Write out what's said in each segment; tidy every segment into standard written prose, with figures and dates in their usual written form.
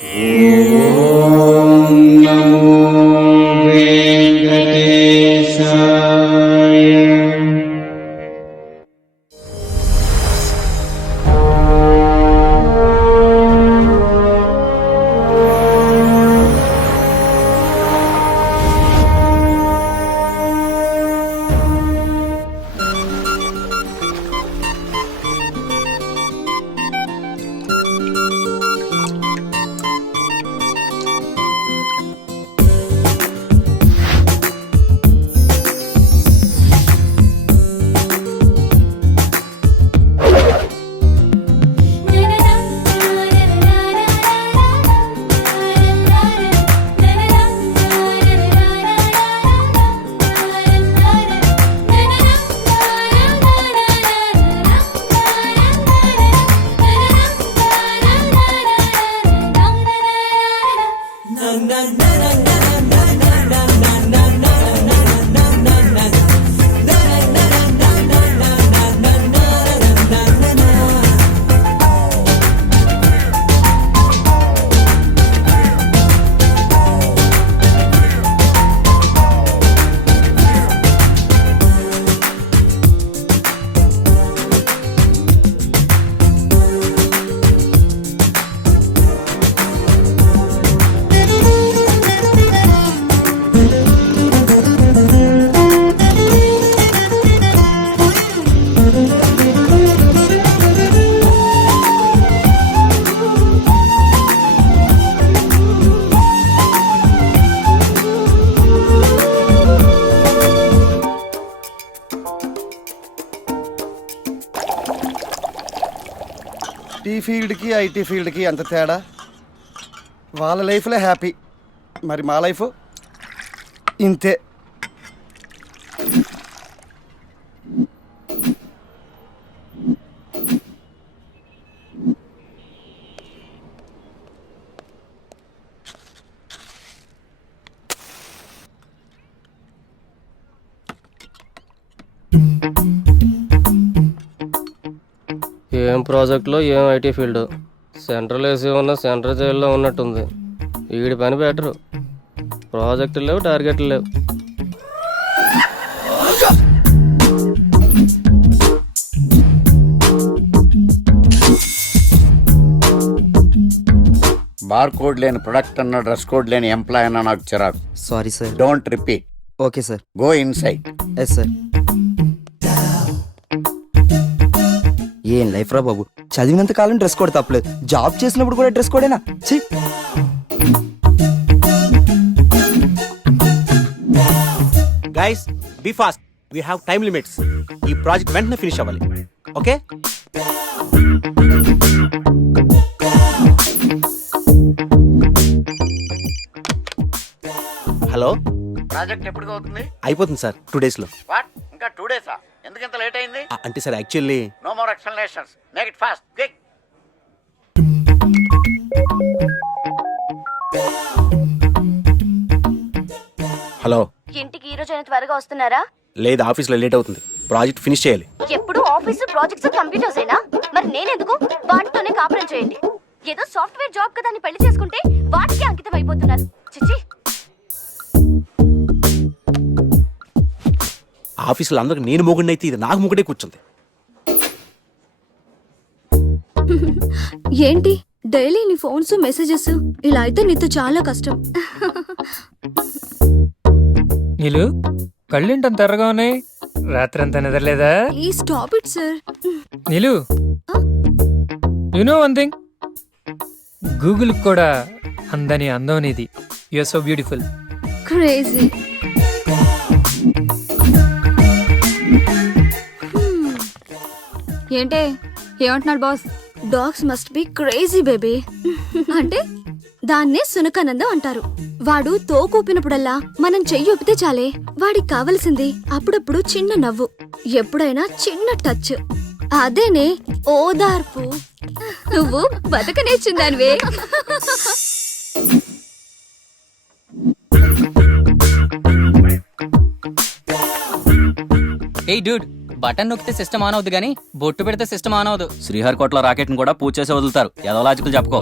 ఓం నమో వెంకటేశాయ. Tea ఫీల్డ్కి IT ఫీల్డ్కి ఎంత తేడా. వాళ్ళ లైఫ్లో హ్యాపీ, మరి మా లైఫ్ ఇంతే. ఏం ప్రాజెక్ట్లో ఏం ఐటీ ఫీల్డ్. సెంట్రల్ ఏసీ ఉన్న సెంట్రల్ జైల్లో ఉన్నట్టుంది. వీడి పని బెటరు. ప్రాజెక్టులు లేవు, టార్గెట్లు లేవు. బార్ కోడ్ లేని ప్రొడక్ట్ అన్న, డ్రెస్ కోడ్ లేని ఎంప్లాయ్ అన్న నాకు చిరాకు. Sorry sir. Don't repeat. Okay sir. Go inside. Yes sir. ఏం లైఫ్ రా బాబు, చదివినంత కాలం డ్రెస్ కోడ్ తప్పలేదు, జాబ్ చేసినప్పుడు కూడా డ్రెస్ కోడేనా? ఛీ. Guys be fast, we have time limits. ఈ ప్రాజెక్ట్ వెంటనే ఫినిష్ అవ్వాలి. ఓకే. హలో, ప్రాజెక్ట్ ఎప్పుడు అవుతుంది? అయిపోతుంది సార్, 2 days లో. వాట్, ఇంకా 2 days? ఎందుకు ఇంత లేట్ అయింది? అంటే sir actually no more explanations, make it fast, quick. Hello. ఇంటికి ఈ రోజైనా త్వరగా వస్తున్నారా? లేదు, ఆఫీస్లో లేట్ అవుతుంది. ప్రాజెక్ట్ ఫినిష్ చేయాలి. ఎప్పుడు ఆఫీసు ప్రాజెక్ట్స్ కంప్యూటర్స్ ఏనా? మరి నేనెందుకు? వాటితోనే కాపురం చేయండి. ఏదో సాఫ్ట్వేర్ జాబ్ కదా అని పెళ్లి చేసుకుంటే వాటికి అంకితం అయిపోతున్నారు. చిచ్చి. ఆఫీసులో అందరికి నేను మొగుడిని అయితే ఇది నాకు మొగుడే కూర్చుంది. ఏంటి డైలీ నీ ఫోన్స్ మెసేజెస్? ఇలా అయితే నీతో చాలా కష్టం. నీలు కళ్ళేంటంత ఎర్రగా ఉన్నాయి? రాత్రంతా నిద్రలేదా? Please stop it sir. Neelu, you know one thing, Google కూడా అందని అందం నీది. You are so beautiful. Crazy. ఏంటే ఏమంటున్నాడు boss? Dogs must be crazy baby. అంటే దాన్నే సునకానందం అంటారు. వాడు తోకూపినప్పుడల్లా మనం చెయ్యి ఊపితే చాలే, వాడికి కావలసింది అప్పుడప్పుడు చిన్న నవ్వు, ఎప్పుడైనా చిన్న టచ్. అదేనే ఓదార్పు. నువ్వు బతకనేచ్చిందానివే. ఏయ్ డూడ్, బటన్ నొక్కితే సిస్టమ్ ఆన్ అవుద్ది కానీ బొట్టు పెడితే సిస్టమ్ ఆన్ అవదు. శ్రీహరికోటలో రాకెట్ ని కూడా పూజ చేసి వదులుతారు. ఏదో లాజికల్ చెప్పుకో.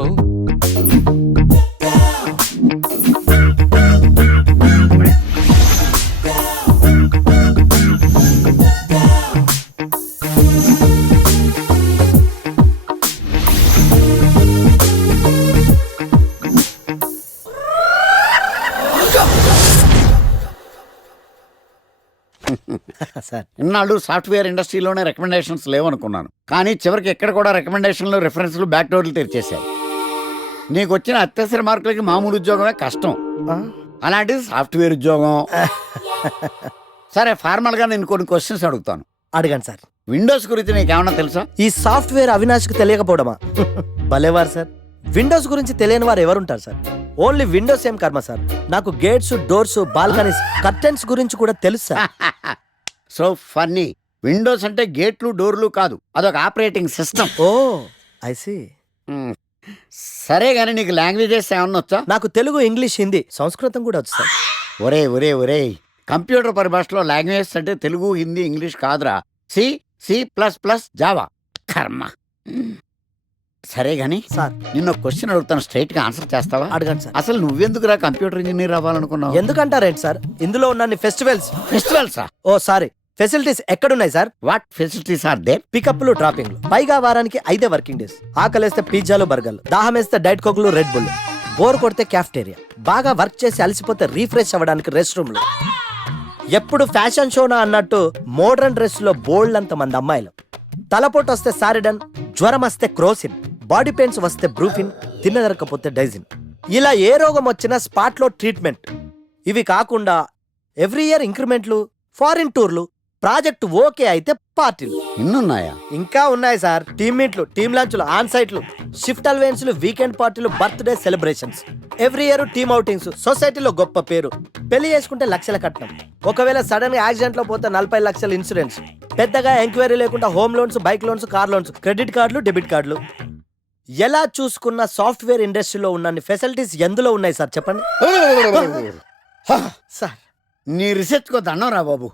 సార్. ఇన్నాళ్ళు సాఫ్ట్వేర్ ఇండస్ట్రీలోనే రికమెండేషన్స్ లేవనుకున్నాను, కానీ చివరికి ఎక్కడ కూడా రికమెండేషన్లు రిఫరెన్స్లు బ్యాక్ డోర్లు తెరిచేశాయి. నీకు వచ్చిన అత్యవసర మార్కులకి మామూలు ఉద్యోగమే కష్టం, అలాంటిది సాఫ్ట్వేర్ ఉద్యోగం. సరే, ఫార్మల్ గా నేను కొన్ని క్వశ్చన్స్ అడుగుతాను. అడగండి సార్. విండోస్ గురించి నీకేమన్నా తెలుసా? ఈ సాఫ్ట్వేర్ అవినాష్కి తెలియకపోవడమా? భలేవారు సార్. విండోస్ గురించి తెలియని వారు ఎవరుంటారు సార్? ఓన్లీ విండోస్ ఏం కర్మ సార్, నాకు గేట్స్, డోర్స్, బాల్కనీస్, కర్టెన్స్ గురించి కూడా తెలుసు సార్. So funny. విండోస్ అంటే గేట్లు డోర్లు కాదు, అదొక operating system. Oh I see. సరే గానీ నీకు లాంగ్వేజెస్ ఏమన్నా వచ్చా? నాకు తెలుగు, ఇంగ్లీష్, హిందీ, సంస్కృతం కూడా వచ్చు సార్. ఒరే ఒరే ఒరే, కంప్యూటర్ పరిభాషలో లాంగ్వేజెస్ అంటే తెలుగు, హిందీ, ఇంగ్లీష్ కాదురా. C, C plus plus, Java. కర్మ. సరే గానీ సార్ నిన్న క్వశ్చన్ అడుగుతాను, స్ట్రైట్ గా ఆన్సర్ చేస్తావా? అడగండి సార్. అసలు నువ్వెందుకురా కంప్యూటర్ ఇంజనీర్ అవ్వాలనుకున్నావు? ఎందుకంటారేంటి సార్, ఇందులో ఉన్న ఫెస్టివల్స్. ఫెస్టివల్సా? ఓ సారీ, ఫెసిలిటీస్ ఎక్కడున్నాయి sir? What facilities are there? పికప్లు, డ్రాపింగ్లు, పైగా వారానికి 5 వర్కింగ్ డేస్. ఆకలేస్తే పిజ్జాలు, బర్గర్లు, దాహం వేస్తే డైట్ కోక్లు, రెడ్ బుల్, బోర్ కొడితే క్యాఫ్టేరియా, బాగా వర్క్ చేసి అలసిపోతే రీఫ్రెష్ అవ్వడానికి రెస్ట్ రూమ్లు. ఎప్పుడు ఫ్యాషన్ షోనా అన్నట్టు మోడర్న్ డ్రెస్ లో బోల్డ్ అంత మంది అమ్మాయిలు. తలపోటు వస్తే సారిడన్, జ్వరం వస్తే క్రోసిన్, బాడీ పెయిన్స్ వస్తే బ్రూఫిన్, తిన్నదరకపోతే డైజిన్. ఇలా ఏ రోగం వచ్చినా స్పాట్ లో ట్రీట్మెంట్. ఇవి కాకుండా ఎవ్రీ ఇయర్ ఇంక్రిమెంట్లు, ఫారిన్ టూర్లు, ప్రాజెక్ట్ ఓకే అయితే పార్టీలు. ఇన్నున్నాయా? ఇంకా ఉన్నాయి సార్. టీమ్ మీట్లు, టీమ్ లంచ్లు, ఆన్ సైట్లు, షిఫ్ట్ అలవెన్స్లు, వీకెండ్ పార్టీలు, birthday celebrations, every year team outings, సొసైటీలో గొప్ప పేరు, పెళ్లి చేసుకుంటే లక్షల కట్నం, ఒకవేళ సడన్ గా యాక్సిడెంట్ లో పోతే 40 లక్షల ఇన్సూరెన్స్, పెద్దగా ఎంక్వైరీ లేకుండా home loans, bike loans, car loans, credit కార్డులు, డెబిట్ కార్డులు. ఎలా చూసుకున్న సాఫ్ట్వేర్ ఇండస్ట్రీలో ఉన్న ఫెసిలిటీస్ ఎందులో ఉన్నాయి సార్ చెప్పండి. సార్ నీ రీసెర్చ్ కో దండం రా బాబు.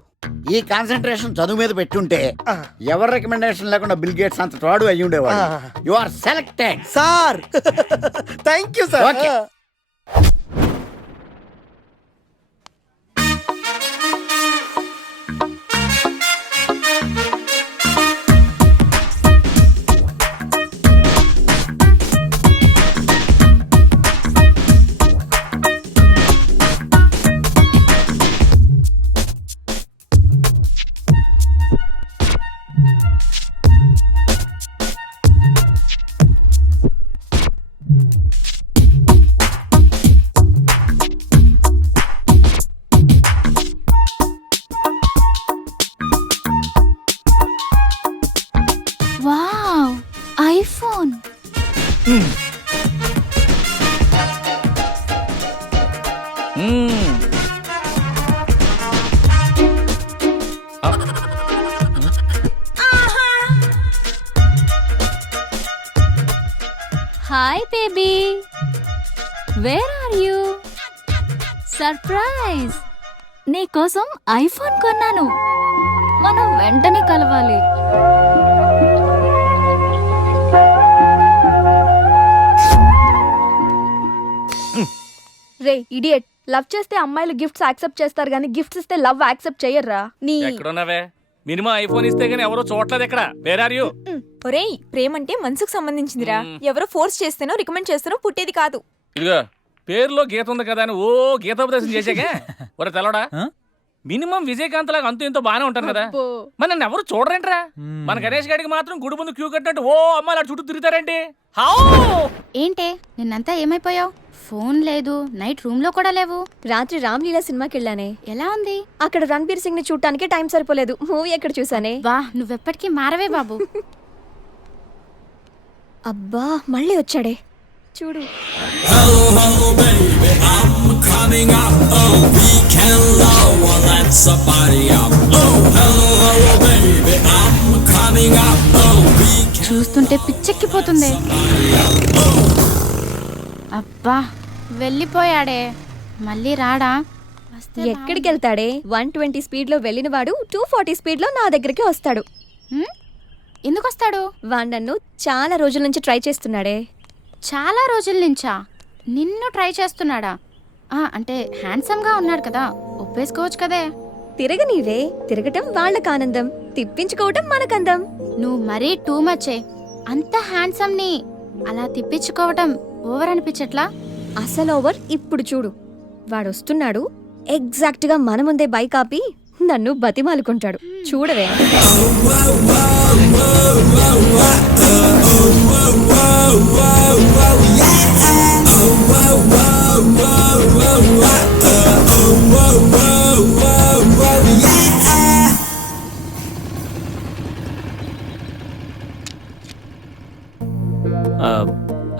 ఈ కాన్సన్ట్రేషన్ చదువు మీద పెట్టుంటే ఎవరి రికమెండేషన్ లేకుండా బిల్ గేట్స్ అంత తోడు అయ్యి ఉండేవాడు. You are selected sir. Thank you sir. Okay. Wow, iPhone. Hi baby, where are you? Surprise, నీకోసం ఐఫోన్ కొన్నాను. మనం వెంటనే కలవాలి. రే ఇడియట్, లవ్ చేస్తే అమ్మాయిలు గిఫ్ట్స్ యాక్సెప్ట్ చేస్తారు కానీ గిఫ్ట్స్ ఇస్తే లవ్ యాక్సెప్ట్ చెయ్యర్రా. నీ ఎక్కడున్నావే? మినిమం ఐఫోన్ ఇస్తే గానీ ఎవరో చూడలేదు. ఎక్కడ? Where are you? ఒరేయ్, ప్రేమంటే మనసుకు సంబంధించిందిరా. ఎవరో ఫోర్స్ చేస్తేనో రికమెండ్ చేస్తేనో పుట్టేది కాదు. ఇదిగో పేరులో గీత ఉంది కదా అని ఓ గీతోపదేశం చేసాకే. ఒరే తెలవడా, మినిమం విజయకాంత్ లాగా అంతూ ఇంతో బానే ఉంటాను కదా, మరి నన్ను ఎవరు చూడరేంట్రా? మన గణేష్ గారికి మాత్రం గుడి ముందు క్యూ కట్టినట్టు ఓ అమ్మాయిలు చుట్టూ తిరుగుతారేంటి? ఏంటే నిన్నంతా ఏమైపోయావు? ఫోన్ లేదు, నైట్ రూమ్ లో కూడా లేవు. రాత్రి రామ్లీలా సినిమాకి వెళ్ళానే. ఎలా ఉంది? అక్కడ రణబీర్ సింగ్ ని చూడటానికి టైం సరిపోలేదు. మూవీ ఎక్కడ చూసానే. వా, నువ్వెప్పటికీ మారవే బాబు. అబ్బా మళ్ళీ వచ్చాడే చూడు. చూస్తుంటే పిచ్చెక్కిపోతుంది. అబ్బా వెళ్ళిపోయాడే, మళ్ళీ రాడా? ఎక్కడికి వెళ్తాడే? 120 స్పీడ్ లో వెళ్ళిన వాడు 240 స్పీడ్ లో నా దగ్గరికి వస్తాడు. ఎందుకు వస్తాడు? వాడు నన్ను చాలా రోజుల నుంచి ట్రై చేస్తున్నాడే. చాలా రోజుల నుంచా? నిన్ను ట్రై చేస్తున్నాడా? అంటే హ్యాండ్సమ్ గా ఉన్నాడు కదా, ఒప్పేసుకోవచ్చు కదే. తిరగనీవే, తిరగటం వాళ్ళకి ఆనందం, తిప్పించుకోవటం మనకందం. నువ్వు మరీ టూ మచ్చే. అంత హ్యాండ్సమ్ ని అలా తిప్పించుకోవటం ఓవర్ అనిపించట్లా? అసలు ఓవర్. ఇప్పుడు చూడు, వాడు వస్తున్నాడు. ఎగ్జాక్ట్ గా మన ముందే బైక్ ఆపి నన్ను బతిమాలుకుంటాడు చూడవే.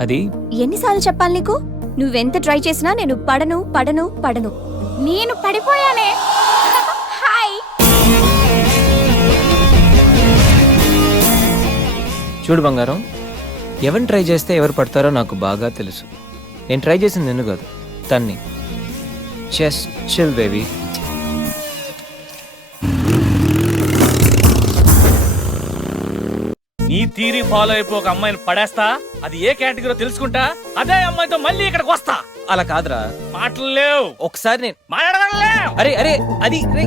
అది ఎన్నిసార్లు చెప్పాలి నీకు? నువ్వెంత ట్రై చేసినా నేను పడను పడను పడను. నేను పడిపోయానే. హాయ్. చూడు బంగారం, ఎవరిని ట్రై చేస్తే ఎవరు పడతారో నాకు బాగా తెలుసు. నేను ట్రై చేసింది నిన్ను కాదు, తన్ని. Just chill baby. నీ థీరీ ఫాలో అయిపో ఒక అమ్మాయిని పడేస్తా, అది ఏ కేటగిరీ తెలుసుకుంటా, అదే అమ్మాయితో మళ్ళీ ఇక్కడికి వస్తా. అలా కాదురా, మాటలు లేవు. ఒకసారి నేను మాట్లాడలేవు. అరే అరే అది రే